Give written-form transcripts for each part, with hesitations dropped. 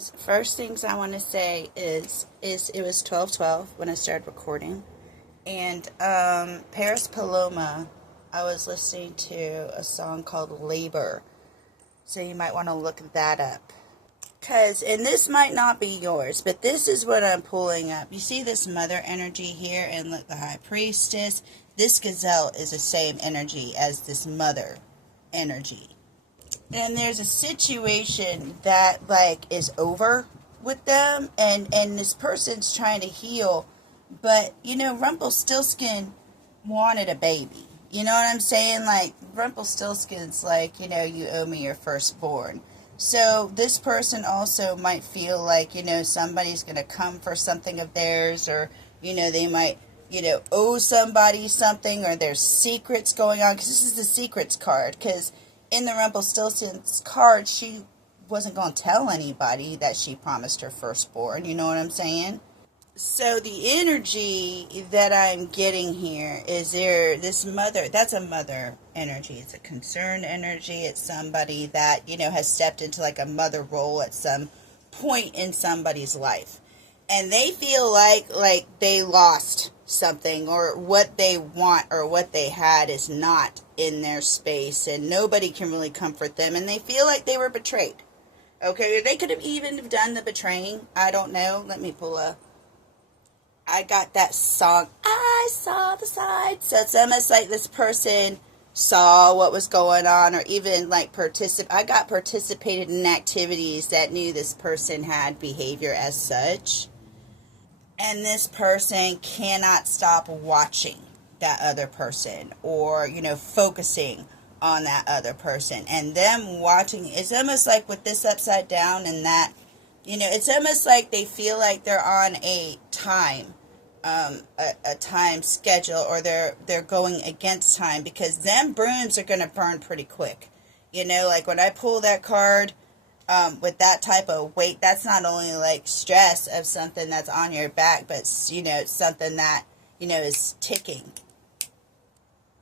First things I want to say is it was 12:12 when I started recording, and Paris Paloma. I was listening to a song called "Labor," so you might want to look that up. And this might not be yours, but this is what I'm pulling up. You see this mother energy here, and look, the high priestess. This gazelle is the same energy as this mother energy. And there's a situation that is over with them, and this person's trying to heal, but Rumpelstiltskin wanted a baby. You know what I'm saying? Rumpelstiltskin's you owe me your firstborn. So this person also might feel somebody's gonna come for something of theirs, or they might owe somebody something, or there's secrets going on, because this is the secrets card. Because in the Rumpelstiltskin's card, she wasn't going to tell anybody that she promised her firstborn. You know what I'm saying? So the energy that I'm getting here is this mother. That's a mother energy. It's a concerned energy. It's somebody that, has stepped into a mother role at some point in somebody's life. And they feel like they lost something, or what they want or what they had is not in their space, and nobody can really comfort them, and they feel like they were betrayed. Okay, they could have even done the betraying. I don't know. Let me pull I got that song, I Saw the Side. So it's almost like this person saw what was going on, or even I got participated in activities that knew this person had behavior as such. And this person cannot stop watching that other person, or, focusing on that other person. And them watching, it's almost like with this upside down and that, it's almost like they feel like they're on a time, a time schedule, or they're going against time, because them brooms are going to burn pretty quick. When I pull that card, with that type of weight, that's not only stress of something that's on your back, but it's something that is ticking,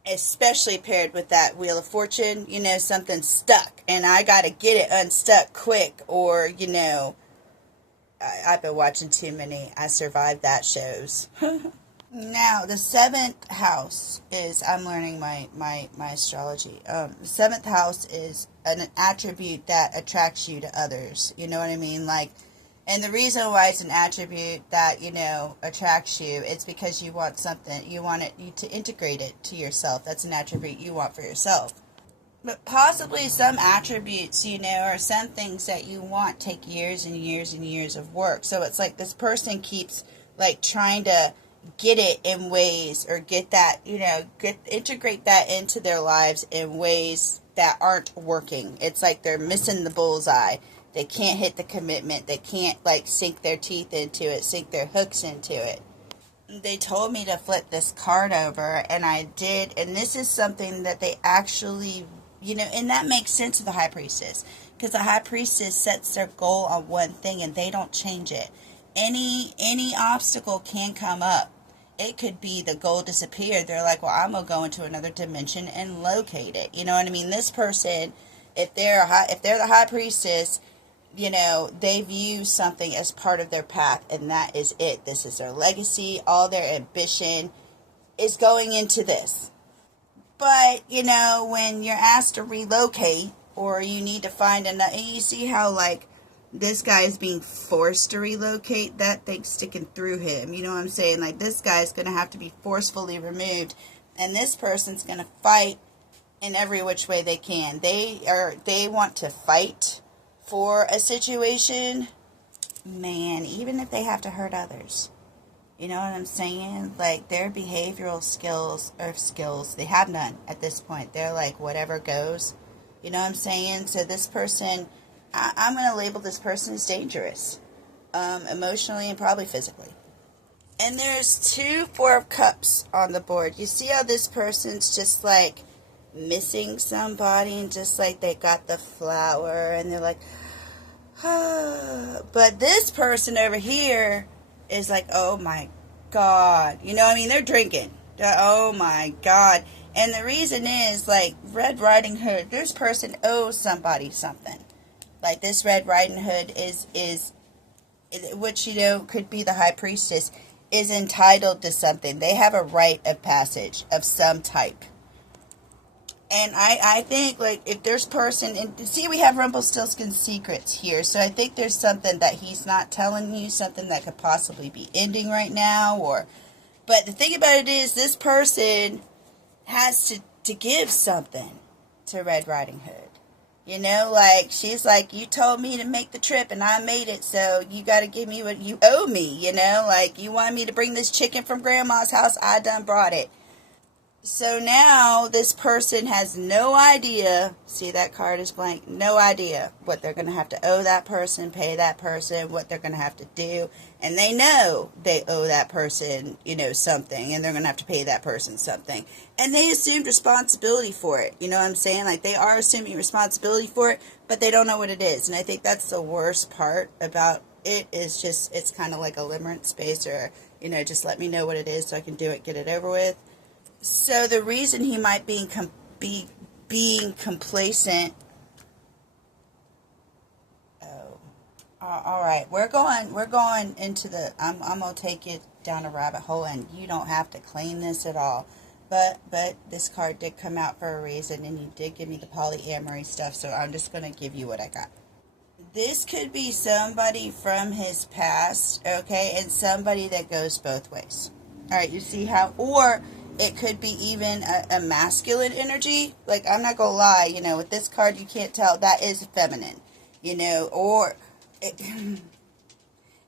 especially paired with that Wheel of Fortune. Something stuck, and I gotta get it unstuck quick, or I've been watching too many I Survived That shows. Now, the 7th house is, I'm learning my astrology. The 7th house is an attribute that attracts you to others. You know what I mean? And the reason why it's an attribute that, attracts you, it's because you want something, you to integrate it to yourself. That's an attribute you want for yourself. But possibly some attributes, or some things that you want take years and years and years of work. So it's like this person keeps, trying to get it in ways, or get that, integrate that into their lives in ways that aren't working. It's like they're missing the bullseye. They can't hit the commitment. They can't sink their teeth into it, sink their hooks into it. They told me to flip this card over, and I did, and this is something that they actually, and that makes sense to the High Priestess, because the High Priestess sets their goal on one thing, and they don't change it. Any obstacle can come up. It could be the goal disappeared. They're like, well, I'm going to go into another dimension and locate it. You know what I mean? This person, if they're the High Priestess, they view something as part of their path, and that is it. This is their legacy. All their ambition is going into this. But, when you're asked to relocate, or you need to find another, and you see how, this guy is being forced to relocate, that thing's sticking through him. You know what I'm saying? This guy's going to have to be forcefully removed, and this person's going to fight in every which way they can. They want to fight for a situation, man, even if they have to hurt others. You know what I'm saying? Their behavioral skills, they have none at this point. They're whatever goes. You know what I'm saying? So this person, I'm going to label this person as dangerous, emotionally and probably physically. And there's 2 Four of Cups on the board. You see how this person's just missing somebody, and just they got the flower, and they're but this person over here is oh my God. You know what I mean? They're drinking. Oh my God. And the reason is, Red Riding Hood, this person owes somebody something. Like this Red Riding Hood is which, you know, could be the high priestess, is entitled to something. They have a rite of passage of some type. And I think, like, if there's person, and see, we have Rumpelstiltskin's secrets here, so I think there's something that he's not telling you, something that could possibly be ending right now, but the thing about it is, this person has to give something to Red Riding Hood. You know, like, she's like, you told me to make the trip, and I made it, so you got to give me what you owe me, you know? Like, you wanted me to bring this chicken from Grandma's house, I done brought it. So now this person has no idea, see that card is blank, no idea what they're going to have to owe that person, pay that person, what they're going to have to do. And they know they owe that person, you know, something, and they're going to have to pay that person something. And they assumed responsibility for it. You know what I'm saying? Like, they are assuming responsibility for it, but they don't know what it is. And I think that's the worst part about it, is just, it's kind of like a limerence space, or, you know, just let me know what it is so I can do it, get it over with. So the reason he might be being complacent. Oh, all right. We're going into the. I'm gonna take it down a rabbit hole, and you don't have to claim this at all. But this card did come out for a reason, and you did give me the polyamory stuff. So I'm just gonna give you what I got. This could be somebody from his past, okay, and somebody that goes both ways. All right, you see how, or it could be even a masculine energy. Like, I'm not going to lie, you know, with this card, you can't tell. That is feminine, you know, or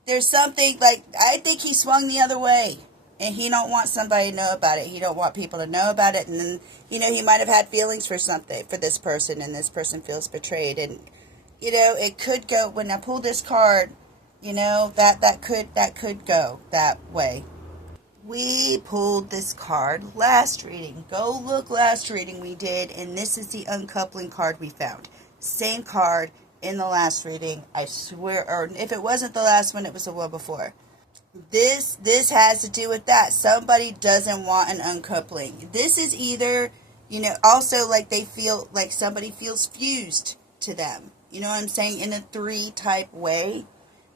there's something, like, I think he swung the other way, and he don't want somebody to know about it. He don't want people to know about it, and then, you know, he might have had feelings for something, for this person, and this person feels betrayed, and, you know, it could go, when I pull this card, you know, that could go that way. We pulled this card last reading. Go look last reading we did, and this is the uncoupling card we found. Same card in the last reading, I swear, or if it wasn't the last one, it was the one before. This has to do with that. Somebody doesn't want an uncoupling. This is either, you know, also like they feel like somebody feels fused to them. You know what I'm saying? In a 3 type way,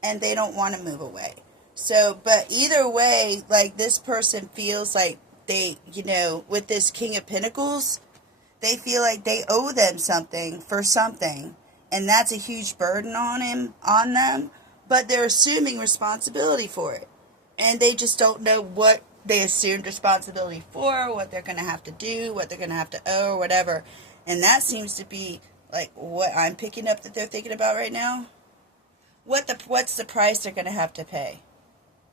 and they don't want to move away. So, but either way, like, this person feels like they, you know, with this King of Pentacles, they feel like they owe them something for something. And that's a huge burden on them. But they're assuming responsibility for it. And they just don't know what they assumed responsibility for, what they're going to have to do, what they're going to have to owe, or whatever. And that seems to be, like, what I'm picking up that they're thinking about right now. What's the price they're going to have to pay?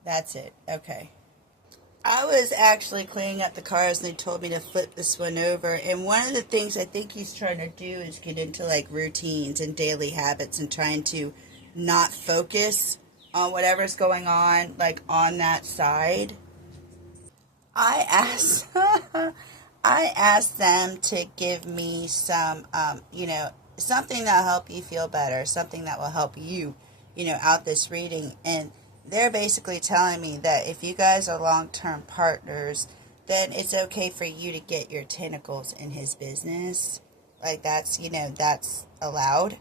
That's it. Okay. I was actually cleaning up the cards, and they told me to flip this one over. And one of the things I think he's trying to do is get into, like, routines and daily habits, and trying to not focus on whatever's going on, like, on that side. I asked them to give me some, you know, something that'll help you feel better, something that will help you, you know, out this reading. And they're basically telling me that if you guys are long-term partners, then it's okay for you to get your tentacles in his business. Like, that's, you know, that's allowed.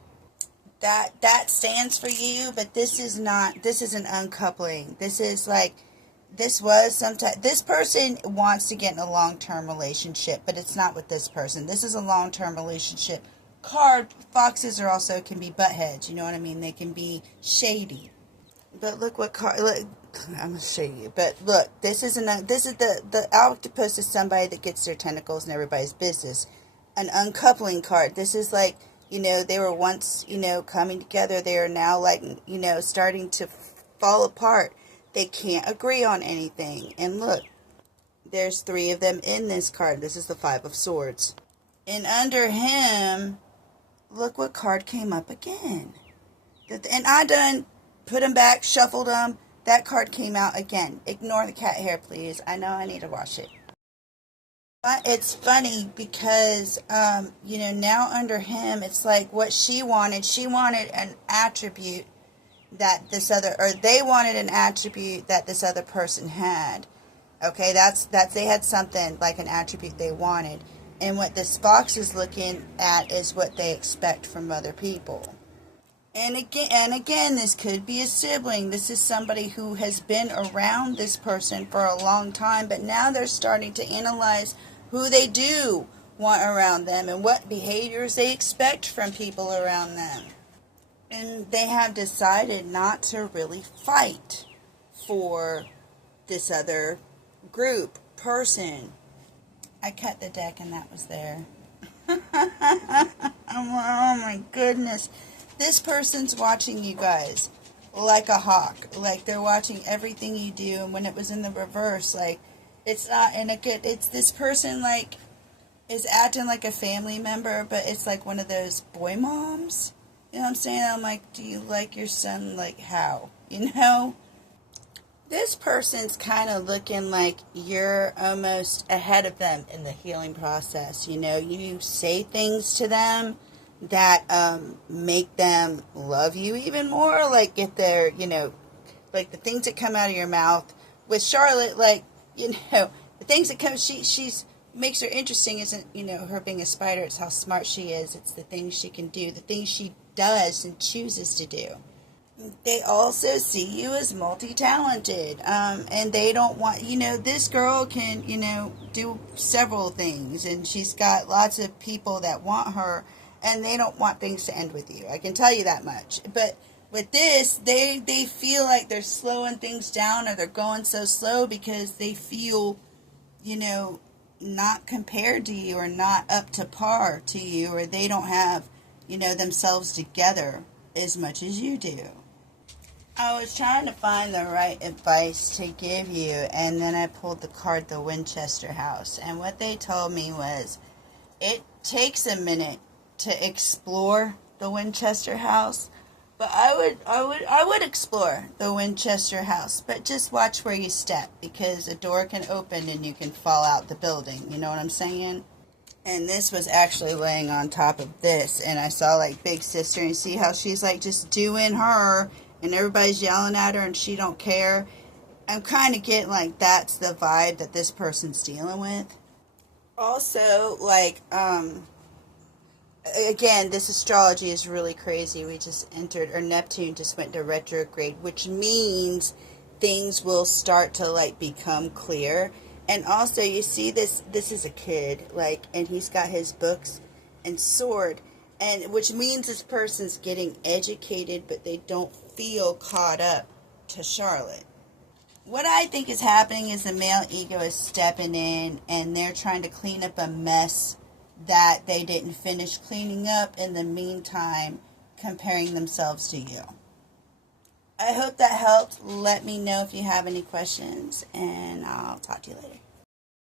That stands for you, but this is not, this is an uncoupling. This is like, this person wants to get in a long-term relationship, but it's not with this person. This is a long-term relationship. Foxes are also, can be buttheads, you know what I mean? They can be shady. But look what card, look, I'm going to show you. But look, this is the octopus is somebody that gets their tentacles in everybody's business. An uncoupling card. This is like, you know, they were once, you know, coming together. They are now, like, you know, starting to fall apart. They can't agree on anything. And look, there's 3 of them in this card. This is the 5 of Swords. And under him, look what card came up again. And I done put them back, shuffled them. That card came out again. Ignore the cat hair, please. I know I need to wash it. But it's funny because, you know, now under him, it's like what she wanted an attribute that this other, or they wanted an attribute that this other person had. Okay, that's they had something like an attribute they wanted. And what this fox is looking at is what they expect from other people. And again, this could be a sibling. This is somebody who has been around this person for a long time, but now they're starting to analyze who they do want around them and what behaviors they expect from people around them. And they have decided not to really fight for this other group, person. I cut the deck and that was there. Oh my goodness. This person's watching you guys like a hawk. Like they're watching everything you do. And when it was in the reverse, like it's not in a good, it's this person like is acting like a family member, but it's like one of those boy moms. You know what I'm saying? I'm like, do you like your son? Like how? You know? This person's kind of looking like you're almost ahead of them in the healing process. You know, you say things to them that make them love you even more. Like get their, you know, like the things that come out of your mouth. With Charlotte, like, you know, the things that come, she's makes her interesting isn't, you know, her being a spider. It's how smart she is. It's the things she can do, the things she does and chooses to do. They also see you as multi-talented, and they don't want, you know, this girl can, you know, do several things, and she's got lots of people that want her, and they don't want things to end with you. I can tell you that much. But with this, they feel like they're slowing things down, or they're going so slow because they feel, you know, not compared to you, or not up to par to you, or they don't have, you know, themselves together as much as you do. I was trying to find the right advice to give you, and then I pulled the card, the Winchester House. And what they told me was, it takes a minute to explore the Winchester House, but I would explore the Winchester House, but just watch where you step, because a door can open and you can fall out the building. You know what I'm saying? And this was actually laying on top of this, and I saw like Big Sister, and see how she's like just doing her, and everybody's yelling at her and she don't care. I'm kind of getting like that's the vibe that this person's dealing with. Also, like, again, this astrology is really crazy. We just entered, or Neptune just went to retrograde, which means things will start to like become clear. And also, you see this is a kid, like, and he's got his books and sword, and which means this person's getting educated, but they don't feel caught up to Charlotte. What I think is happening is the male ego is stepping in, and they're trying to clean up a mess that they didn't finish cleaning up in the meantime, comparing themselves to you. I hope that helped. Let me know if you have any questions, and I'll talk to you later.